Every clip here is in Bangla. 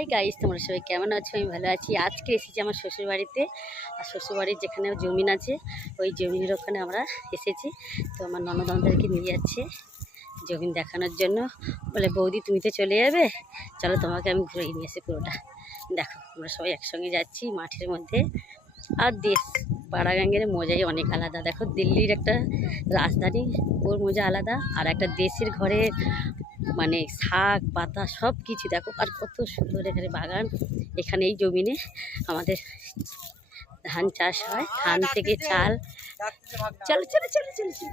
হাই গাইস, তোমরা সবাই কেমন আছো? আমি ভালো আছি। আজকে এসেছি আমার শ্বশুর বাড়িতে। আর শ্বশুরবাড়ির যেখানে জমিন আছে ওই জমিনের ওখানে আমরা এসেছি। তো আমার ননদদেরকে নিয়ে যাচ্ছে জমিন দেখানোর জন্য। বলে বৌদি তুমি তো চলে যাবে, চলো তোমাকে আমি ঘুরে নিয়ে এসে পুরোটা দেখো। আমরা সবাই একসঙ্গে যাচ্ছি মাঠের মধ্যে। আর দেশ পাড়াগাঙ্গের মজাই অনেক আলাদা। দেখো দিল্লির একটা রাজধানী, ওর মজা আলাদা। আর একটা দেশের ঘরে মানে শাক পাতা সব কিছু দেখো। আর কত সুন্দর এখানে বাগান। এখানে এই জমিনে আমাদের ধান চাষ হয়, ধান থেকে চাল। চলো চলো চলো চলো চলো।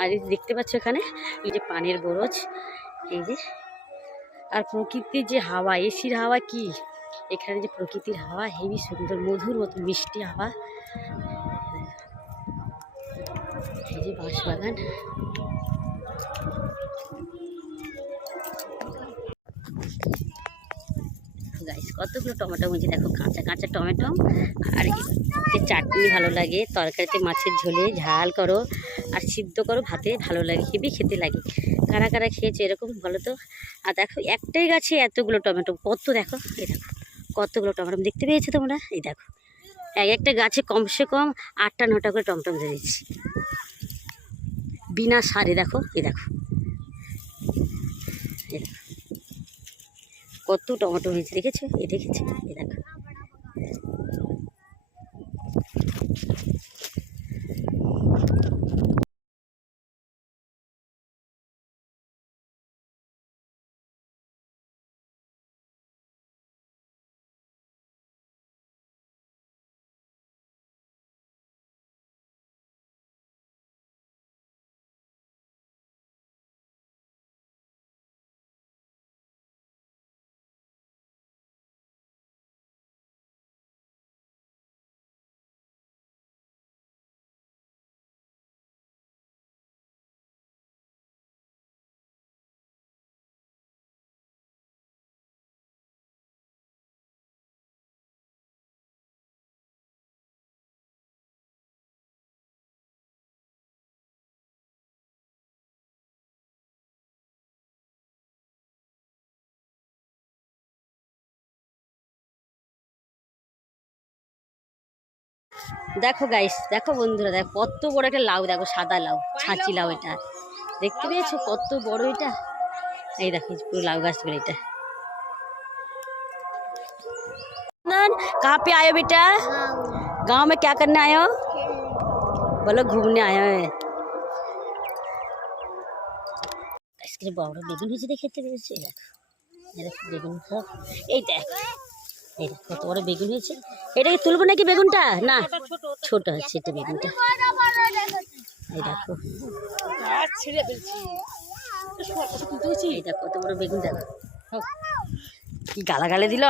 আর এই দেখতে পাচ্ছ এখানে এই যে পানের বরজ, এই যে। আর প্রকৃতির যে হাওয়া, এসির হাওয়া কি, এখানে যে প্রকৃতির হাওয়া হেবি সুন্দর, মধুর মতো মিষ্টি হাওয়া। এই যে বাঁশ বাগান। গাইস কতগুলো টমেটো মুজি দেখো, কাঁচা কাঁচা টমেটো। আর যে চাটনি ভালো লাগে, তরকারিতে মাছের ঝোলে ঝাল করো আর সিদ্ধ করো ভাতে ভালো লাগে, হেবি খেতে লাগে। কারা কারা খেয়েছে এরকম বলো তো? আর দেখো একটাই গাছে এতগুলো টমেটো, কত দেখো, এই দেখো কতগুলো টমেটো দেখতে পেয়েছো তোমরা? এই দেখো এক একটা গাছে কমসে কম 8টা 9টা করে টমেটো ধরেছি বিনা সারে। দেখো এই দেখো, এই দেখো কত টমেটো হয়েছে, দেখেছো? এই দেখেছো? এই দেখো দেখো গাইস, দেখো বন্ধুরা, দেখো কত বড় একটা লাউ, দেখো সাদা লাউ, ছাঁচি লাউ। এটা দেখতে পেয়েছো কত বড় এটা? এই দেখো পুরো লাউ গাছগুলো। এটা कहाँ पे आयो बेटा? गांव में क्या करने आयो? बोलो घूमने आयो है। इसके बड़ बेगुन হয়েছে দেখতে পেয়েছি। এই দেখো বেগুন সব, এই দেখো এই দেখো কত বড় বেগুন হয়েছে। এটাকে তুলবো নাকি বেগুনটা? না, ছোট হচ্ছে এটা বেগুনটা। এই দেখো এই দেখো কত বড় বেগুন। দেখো কি গালাগালে দিল।